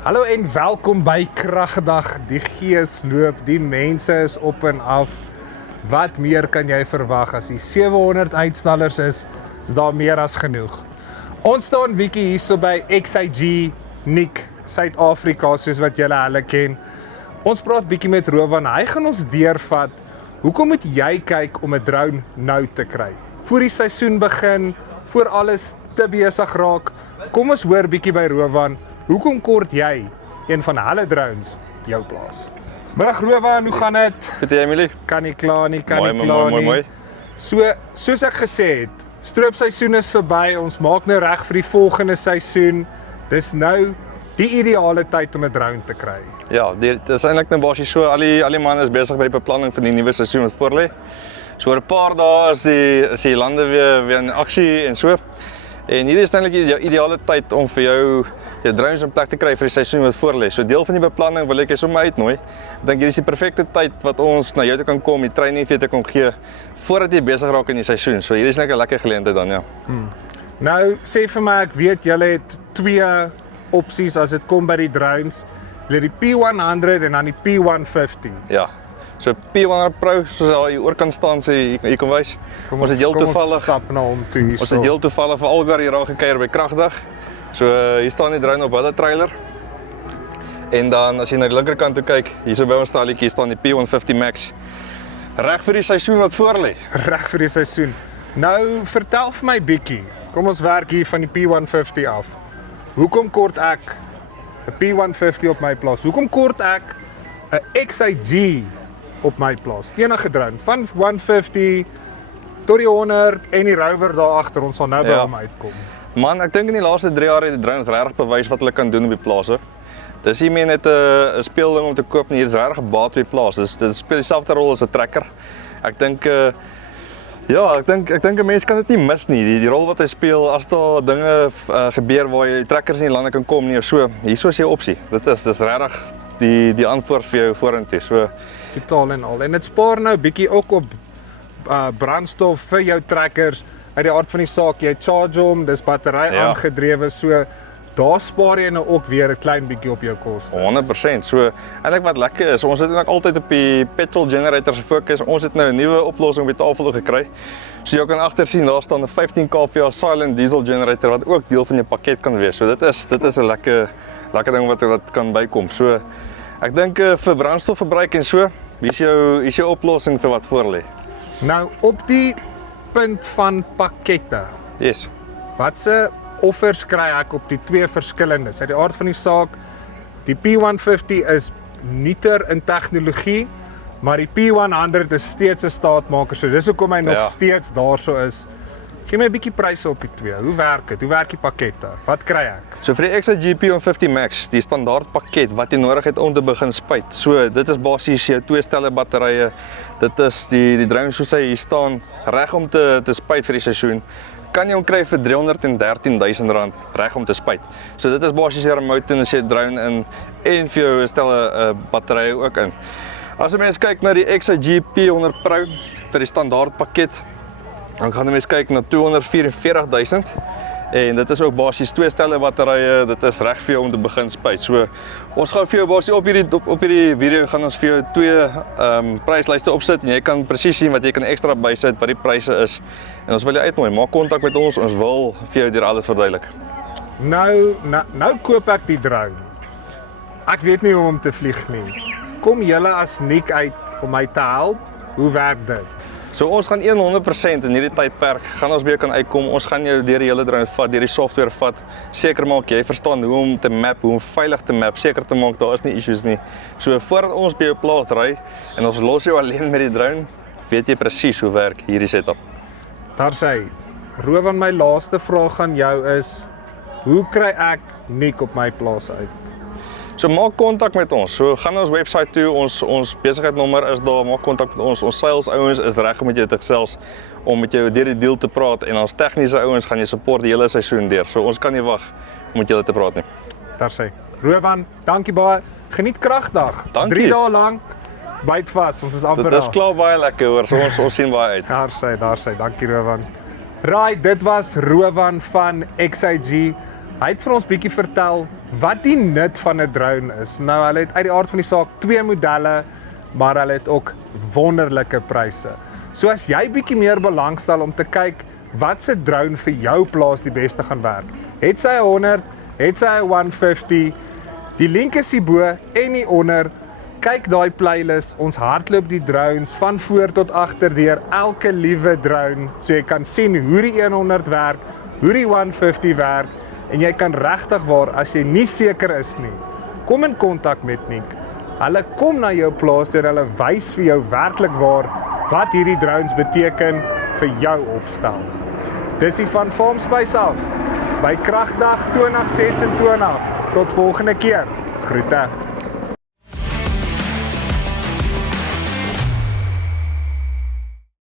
Hallo en welkom by Kragdag. Die gees loop, die mense is op en af. Wat meer kan jy verwag? As die 700 uitstallers is daar meer as genoeg. Ons staan bietjie hierso by XIG Nick Suid-Afrika, soos wat julle hulle ken. Ons praat bietjie met Rowan. Hy gaan ons deurvat. Hoekom moet jy kyk om 'n drone nou te kry? Voor die seisoen begin, voor alles te besig raak. Kom ons hoor bietjie by Rowan. Hoekom kort jy een van hulle drones op jou plaas? Middag Rowan, hoe gaan dit? Goed jy Emily? Kan nie kla nie, kan Mooi, nie kla mooi, nie. mooi. Soos ek gesê het, stroopseisoen is verby. Ons maak nou reg vir die volgende seisoen. Dis nou die ideale tyd om 'n drone te kry. Ja, dit is eintlik nou basies so al die manne is besig met die beplanning vir die nuwe seisoen wat voorlê. So oor 'n paar dae is die lande weer in aksie en so. En hierdie is eintlik die ideale tyd om vir jou drones in plek te kry vir die seisoen wat voorlê. So deel van die beplanning wil ek jou sommer uitnooi. Ek dink hierdie is die perfekte tyd wat ons na jou toe kan kom, die training vir jou te kon gee voordat jy besig raak in die seisoen. So hierdie is net 'n lekker geleentheid dan, ja. Nou sê vir my, ek weet julle het twee opsies as dit kom by die drones. Julle het die P100 en dan die P150. Ja. So P100 Pro, soos al hier oor kan staan, sê hier kan wys. Ons het heel Kom ons toevallig stap na hom toe hierso. Ons het heel toevallig vir Algar hier raak gekuier by Kragdag. So hier staan die drone op hulle trailer. En dan as jy na die linkerkant toe kyk, hierso by ons stalletjie staan die P150 Max. Reg vir die seisoen wat voorlê. Reg vir die seisoen. Nou vertel vir my bietjie. Kom ons werk hier van die P150 af. Hoekom kort ek 'n P150 op my plaas? Hoekom kort ek 'n XIG op my plaas? Enige drone van 150 tot die 100 en die Rover daar agter. Ons sal nou by Ja. hom uitkom. Man, ek dink in die laaste 3 jaar het die drones regtig bewys wat hulle kan doen op die plase. Dis nie meer net 'n speelding om te koop nie, hier is regtig 'n baat by die plaas. Dit speel dieselfde rol as 'n trekker. Ek dink ek dink 'n mens kan dit nie mis nie. Die rol wat hy speel as daar dinge gebeur waar jy trekkers in die lande kan kom nie of so. Hierso is jou opsie. Dis regtig die antwoord vir jou vorentoe. So Totaal en al. En dit spaar nou bietjie ook op brandstof vir jou trekkers. Uit die aard van die saak, jy charge hom, dis battery Ja. aangedrewe, so daar spaar jy nou ook weer 'n klein bietjie op jou kostes. 100%. So eintlik wat lekker is, ons het eintlik altyd op die petrol generators gefokus. Ons het nou 'n nuwe oplossing op die tafel gekry. So jy kan agter sien daar staan 'n 15 kVA silent diesel generator wat ook deel van jou pakket kan wees. So dit is 'n lekker ding wat kan bykom. So ek dink vir brandstofverbruik en so, hier is jou oplossing vir wat voorlê. Nou op die punt van pakkette. Yes. Watse offers kry ek op die twee verskillendes? Uit die aard van die saak, die P150 is nuuter in tegnologie, maar die P100 is steeds 'n staatmaker. So dis hoekom hy nog Ja. steeds daarso is. Gee my 'n bietjie pryse op die twee. Hoe werk dit? Hoe werk die pakkette? Wat kry ek? So vir die XIG P150 Max, die standaard pakket wat jy nodig het om te begin spuit. So dit is basies jou twee stelle batterye. Dit is die drone soos hy hier staan, reg om te spuit vir die seisoen. Kan jy hom kry vir R313,000 reg om te spuit. So dit is basies die remote en as jy drone in en vir jou stelle batterye ook in. As 'n mens kyk na die XIG P100 Pro vir die standaard pakket, dan gaan 'n mens kyk na R244,000. En dit is ook basies twee stelle batterye, dit is reg vir jou om te begin spuit. So ons gaan vir jou basies op hierdie video gaan ons vir jou twee pryslyste opsit en jy kan presies sien wat jy kan ekstra bysit, wat die pryse is. En ons wil jou uitnooi, maak kontak met ons wil vir jou deur alles verduidelik. Nou koop ek die drone. Ek weet nie hoe om te vlieg nie. Kom julle as Nick uit om my te help? Hoe werk dit? So ons gaan 100% in hierdie tydperk gaan ons by jou kan uitkom. Ons gaan jou deur die hele drone vat, deur die software vat. Seker maak jy verstaan hoe om te map, hoe om veilig te map, seker te maak daar is nie issues nie. So voordat ons by jou plaas ry en ons los jou alleen met die drone, weet jy presies hoe werk hierdie setup. Daar sê Rowan, my laaste vraag aan jou is, hoe kry ek Nick op my plaas uit? So maak kontak met ons. So gaan na ons webwerf toe, ons besigheidsnommer is daar, maak kontak met ons. Ons sales ouens is reg om met jou te gesels, om met jou deur die deal te praat en ons tegniese ouens gaan jou support die hele seisoen deur. So ons kan nie wag om met julle te praat nie. Daar sê Rowan, dankie baie. Geniet Kragdag. Dankie. 3 dae lank. Byt vas. Ons is amper Dit is klaar baie lekker hoor. So ons sien baie uit. Daar sê. Dankie Rowan. Right, dit was Rowan van XIG. Hy het vir ons bietjie vertel wat die nut van 'n drone is. Nou, hulle het uit die aard van die saak 2 modelle, maar hulle het ook wonderlike pryse. So as jy bietjie meer belangstel om te kyk wat se drone vir jou plaas die beste gaan werk. Het sy 100, het sy 150, die link is hierbo en hieronder. Kyk daai playlist, ons hardloop die drones van voor tot agter deur elke liewe drone, so jy kan sien hoe die 100 werk, hoe die 150 werk, en jy kan regtig waar, as jy nie seker is nie, kom in kontak met Nick. Hulle kom na jou plaas en hulle wys vir jou werklik waar wat hierdie drones beteken vir jou opstel. Dis die van Farmspace af, by Kragdag 2026. Tot volgende keer. Groete.